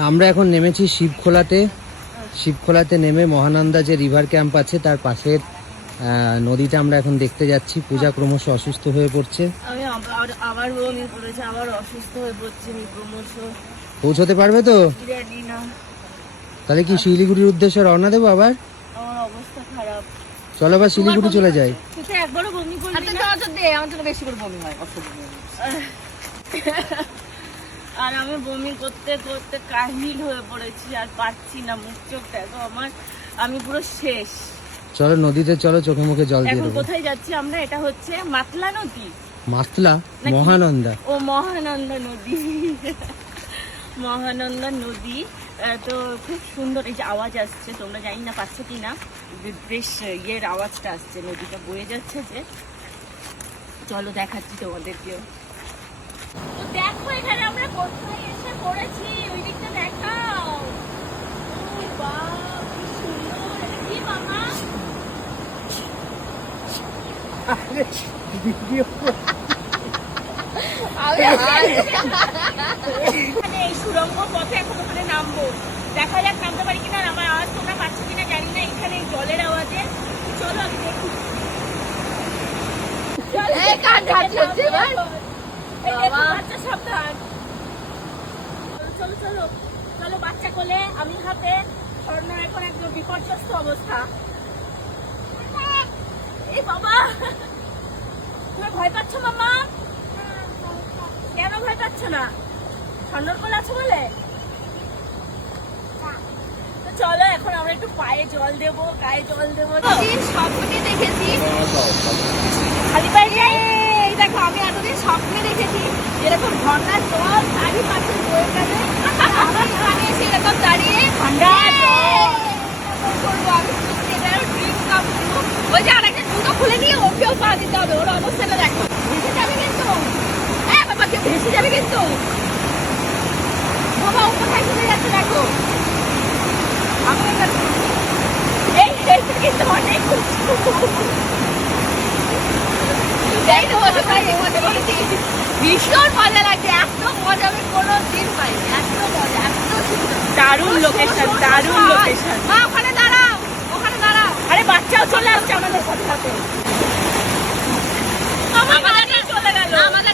আমরা এখন নেমেছি শিবখোলাতে নেমে মহানন্দা যে রিভার ক্যাম্প আছে তার পাশের নদীটা আমরা এখন দেখতে যাচ্ছি। পূজা ক্রমশ অসুস্থ হয়ে পড়ছে। আমি আবার বমি করেছি, আবার অসুস্থ হয়ে পড়ছি আমি ক্রমশ। পৌঁছতে পারবে তো? জানি না। তাহলে কি শিলিগুড়ির উদ্দেশ্যে রওনা দেবো আবার? আমার অবস্থা খারাপ। চলো আবার শিলিগুড়ি চলে যাই। তুই তো একবারও বমি করবি না? আচ্ছা দে, আমার তো বেশি করে বমি হয়। আর আমি বমি করতে করতে কাহিল হয়ে পড়েছি, আর পারছি না। মুখ চোখ দেখো আমার, আমি পুরো শেষ। চলো নদীতে চলো, চোখে মুখে জল দিয়ে এখন দেবো। কোথায় যাচ্ছি আমরা? এটা হচ্ছে মাতলা নদী। মাতলা? নাকি? মহানন্দা। ও মহানন্দা নদী। মহানন্দা নদী। তো খুব সুন্দর এই যে আওয়াজ আসছে, তোমরা জানি না পাচ্ছ কি না, বেশ ইয়ের আওয়াজটা আসছে, নদীটা বয়ে যাচ্ছে যে। চলো দেখাচ্ছি তোমাদেরকেও। তো দেখো এখানে আমরা কোথায় এসে পড়েছি, ওই দিকটা দেখাও। ও বাহ, কি সুন্দর! এটা কি মামা? এখানে এই সুড়ঙ্গ পথে এখন ওখানে নামবো, দেখা যাক নামতে পারি কিনা। আমার আওয়াজ তোমরা পাচ্ছ কিনা জানি না, এখানে এই জলের আওয়াজে। চলো আমি দেখি। বাচ্চা সাবধান। চলো চলো চলো, বাচ্চা কোলে, আমি হাতে। স্বর্ণ এখন একদম বিপর্যস্ত অবস্থা। এই বাবা, তুমি ভয় পাচ্ছ মামা? কেন ভয় পাচ্ছ না? ঠান্ডার কোল আছে বলে? তো চলো এখন আমরা একটু পায়ে জল দেবো, গায়ে জল দেবো। স্বপ্নে দেখেছি, খালি পায়ে যাই। এই দেখো আমি এতদিন স্বপ্নে দেখেছি এরকম ঝর্ণার জল চারিপাশে বয়ে যাবে, আমি এখানে এসে এরকম দাঁড়িয়ে ঠান্ডা জল। করবো। আমি সত্যি এটা ড্রিম কাম করবো। ওই যে আরেকটা জুতো খুলে নিয়ে ওকেও পা দিতে হবে, ওর অবস্থাটা দেখো। ভেসে যাবে কিন্তু, হ্যাঁ বাবা, কেউ ভেসে যাবে কিন্তু। বাবা ও কোথায় চলে যাচ্ছে দেখো। আমি এই কিন্তু অনেক ভীষণ মজা লাগছে, এত মজা আমি কোনো দিন পাইনি, এত মজা, এত সুন্দর। দারুণ লোকেশন, দারুণ লোকেশন। মা ওখানে দাঁড়াও, ওখানে দাঁড়াও। আরে বাচ্চাও চলে আসছে আমাদের সাথে সাথে। আমাদের চলে গেল। আমাদের